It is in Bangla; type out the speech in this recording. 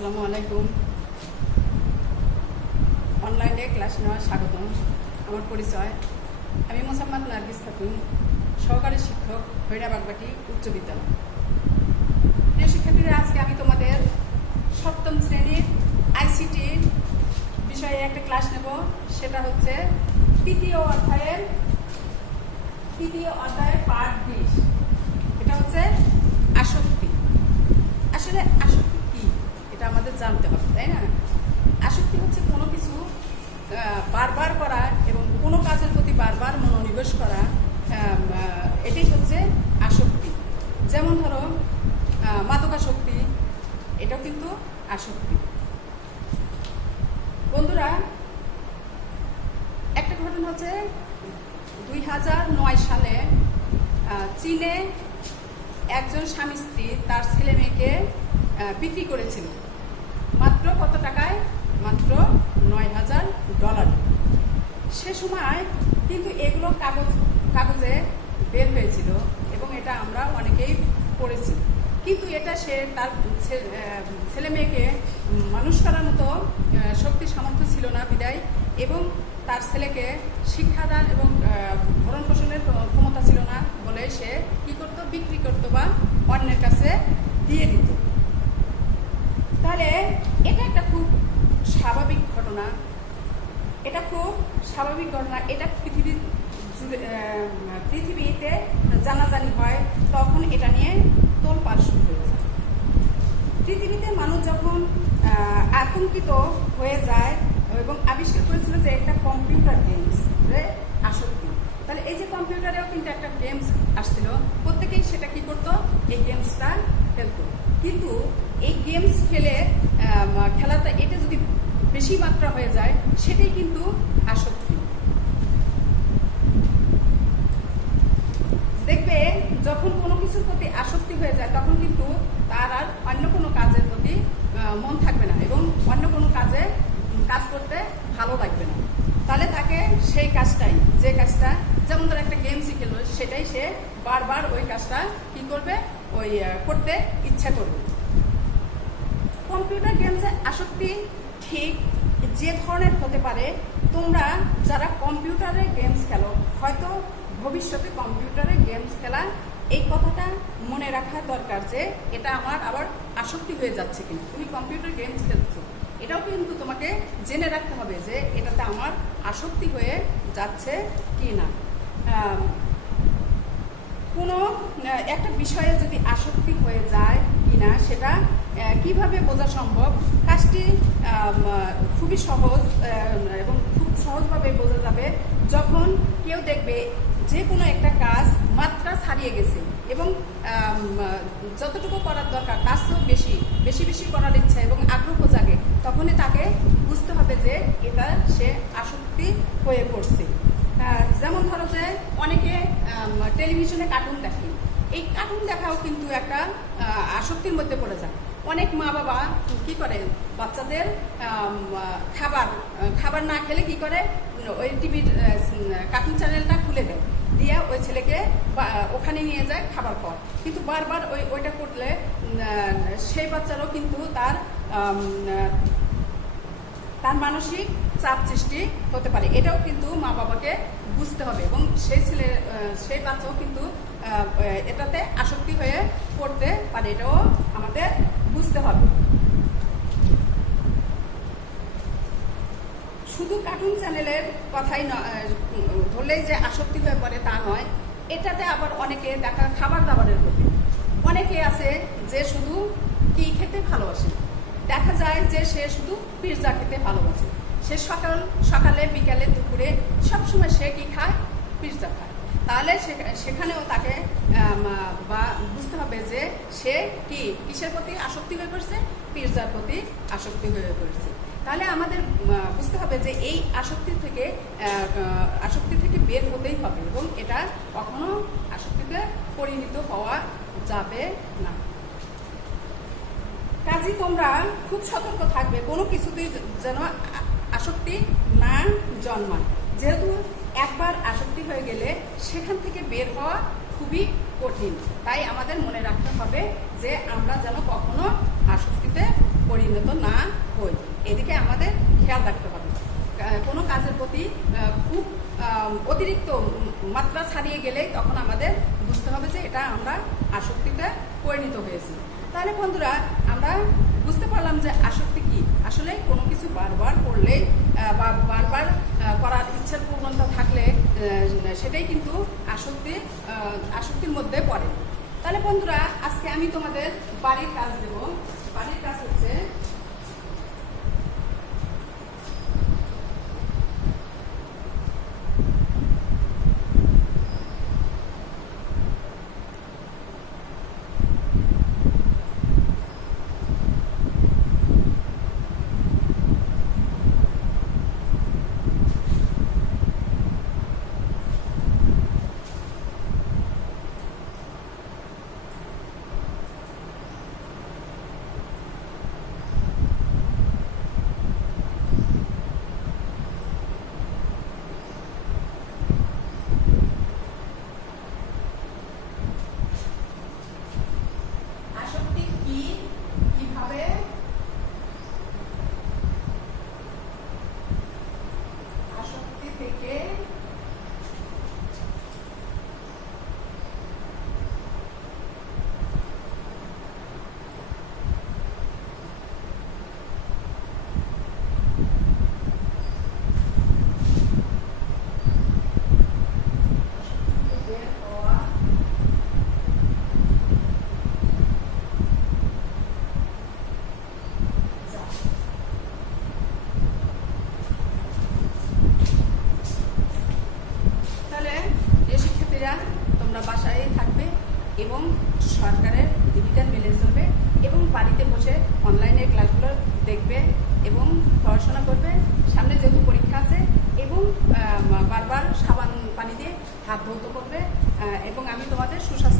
আসসালামু আলাইকুম। অনলাইনে ক্লাস নেওয়া স্বাগতম। আমার পরিচয়, আমি মোসাম্মদ নার্গিস খাতুন, সহকারী শিক্ষক, হরিণা বাগবাটি উচ্চ বিদ্যালয়। প্রিয় শিক্ষার্থীরা, আজকে আমি তোমাদের সপ্তম শ্রেণীর আইসিটি বিষয়ে একটা ক্লাস নেব। সেটা হচ্ছে তৃতীয় অধ্যায়ের পার্ট 20। এটা হচ্ছে আসক্তি। আসলে আসক্তি কি, এটা আমাদের জানতে হবে, তাই না? আসক্তি হচ্ছে কোনো কিছু বারবার করা এবং কোনো কাজের প্রতি বারবার মনোনিবেশ করা, এটাই হচ্ছে আসক্তি। যেমন ধরো মাদকাসক্তি, এটাও কিন্তু আসক্তি। বন্ধুরা, একটা ঘটনা হচ্ছে 2009 সালে চীনে একজন স্বামী স্ত্রী তার ছেলে মেয়েকে বিক্রি করেছিল। মাত্র কত টাকায়? মাত্র $9,000। সে সময় কিন্তু এগুলো কাগজে বের হয়েছিল এবং এটা আমরা অনেকেই পড়েছি। কিন্তু এটা সে তার ছেলে মেয়েকে মানুষ করার মতো শক্তি সামর্থ্য ছিল না বিদায়, এবং তার ছেলেকে শিক্ষাদান এবং ভরণ পোষণের ক্ষমতা ছিল না বলে সে কি করত? বিক্রি করত বা অন্যের কাছে দিয়ে দিত। তাহলে এটা একটা খুব স্বাভাবিক ঘটনা। এটা পৃথিবীতে জানাজানি হয়, তখন এটা নিয়ে তোলপাড় শুরু হয়ে যায়। পৃথিবীতে মানুষ যখন আতঙ্কিত হয়ে যায় এবং আবিষ্কার করেছিল যে একটা কম্পিউটার গেমস আসক্তি। তাহলে এই যে কম্পিউটারেও কিন্তু একটা গেমস আসছিল, প্রত্যেকেই সেটা কি করতো? এই গেমসটা খেলতো। কিন্তু এই গেমস খেলাটা এটা যদি বেশি মাত্রা হয়ে যায়, সেটাই কিন্তু আসক্তি। দেখবে, যখন কোনো কিছুর প্রতি আসক্তি হয়ে যায়, তখন কিন্তু তার আর অন্য কোনো কাজের প্রতি মন থাকবে না এবং অন্য কোনো কাজ করতে ভালো লাগবে না। তাহলে তাকে সেই কাজটাই, যে কাজটা, যেমন ধর একটা গেম শিখেল, সেটাই সে বারবার ওই কাজটা কি করবে? করতে ইচ্ছা করবে। কম্পিউটার গেমসে আসক্তি ঠিক যে ধরনের হতে পারে, তোমরা যারা কম্পিউটারে গেমস খেলো, হয়তো ভবিষ্যতে কম্পিউটারে গেমস খেলা, এই কথাটা মনে রাখা দরকার যে এটা আমার আবার আসক্তি হয়ে যাচ্ছে কিনা। তুমি কম্পিউটার গেমস খেলছো, এটাও কিন্তু তোমাকে জেনে রাখতে হবে যে এটাতে আমার আসক্তি হয়ে যাচ্ছে কি না। কোনো একটা বিষয়ে যদি আসক্তি হয়ে যায় কিনা, সেটা কিভাবে বোঝা সম্ভব? কাজটি খুবই সহজ এবং খুব সহজভাবে বোঝা যাবে যখন কেউ দেখবে যে কোনো একটা কাজ মাত্রা ছাড়িয়ে গেছে এবং যতটুকু করার দরকার তার চেয়েও বেশি করার ইচ্ছা এবং আগ্রহ জাগে, তখনই তাকে বুঝতে হবে যে এটা সে আসক্তি হয়ে পড়ছে। যেমন ধরো যে অনেকে টেলিভিশনে কার্টুন দেখে, এই কার্টুন দেখাও কিন্তু একটা আসক্তির মধ্যে পড়ে যায়। অনেক মা বাবা কি করে? বাচ্চাদের খাবার না খেলে কি করে? ওই টিভির কার্টুন চ্যানেলটা খুলে দেয়, দিয়ে ওই ছেলেকে ওখানে নিয়ে যায় খাবার খাওয়া। কিন্তু বারবার ওইটা করলে সেই বাচ্চারও কিন্তু তার মানসিক চাপ সৃষ্টি হতে পারে। এটাও কিন্তু মা বাবাকে বুঝতে হবে এবং সেই বাচ্চাও কিন্তু এটাতে আসক্তি হয়ে পড়তে পারে, এটাও আমাদের বুঝতে হবে। শুধু কার্টুন চ্যানেলের কথাই ধরলেই যে আসক্তি হয়ে পড়ে তা নয়, এটাতে আবার অনেকে দেখা খাবার দাবারের প্রতি অনেকে আছে যে শুধু কি খেতে ভালোবাসে। দেখা যায় যে সে শুধু পিৎজা খেতে ভালোবাসে। সে সকালে বিকালে দুপুরে সবসময় সে কি খায়? পিৎজা খায়। তাহলে সেখানেও তাকে বুঝতে হবে যে সে কিসের প্রতি আসক্তি হয়ে পড়ছে? পিৎজার প্রতি আসক্তি হয়ে পড়ছে। তাহলে আমাদের বুঝতে হবে যে এই আসক্তি থেকে বের হতেই হবে এবং এটা কখনো আসক্তিতে পরিণত হওয়া যাবে না। কাজেই তোমরা খুব সতর্ক থাকবে, কোনো কিছুতেই যেন আসক্তি না জন্মায়। যেহেতু একবার আসক্তি হয়ে গেলে সেখান থেকে বের হওয়া খুবই কঠিন, তাই আমাদের মনে রাখতে হবে যে আমরা যেন কখনো আসক্তিতে পরিণত না হই। এদিকে আমাদের খেয়াল রাখতে হবে। কোনো কাজের প্রতি খুব অতিরিক্ত মাত্রা ছাড়িয়ে গেলেই তখন আমাদের বুঝতে হবে যে এটা আমরা আসক্তিতে পরিণত হয়েছি। তাহলে বন্ধুরা, আমরা বুঝতে পারলাম যে আসক্তি কি। আসলে কোনো কিছু বারবার করলে বা বারবার করার ইচ্ছার প্রবণতা থাকলে সেটাই কিন্তু আসক্তির মধ্যে পড়ে। তাহলে বন্ধুরা, আজকে আমি তোমাদের বাড়ির কাজ দেব। বাড়ির কাজ হচ্ছে আসক্তি কি, কিভাবে আসক্তি থেকে বের হওয়া যায়। তাহলে প্রিয় শিক্ষার্থীরা, তোমরা বাসায় থাকবে এবং সরকারের বিধিবিধান মেনে চলবে এবং বাড়িতে বসে অনলাইনে ক্লাসগুলো দেখবে এবং পড়াশোনা করবে। সামনে যেহেতু পরীক্ষা আছে, এবং বারবার সাবান পানি দিয়ে হাত ধৌত করবে এবং আমি তোমাদের সুস্বাস্থ্য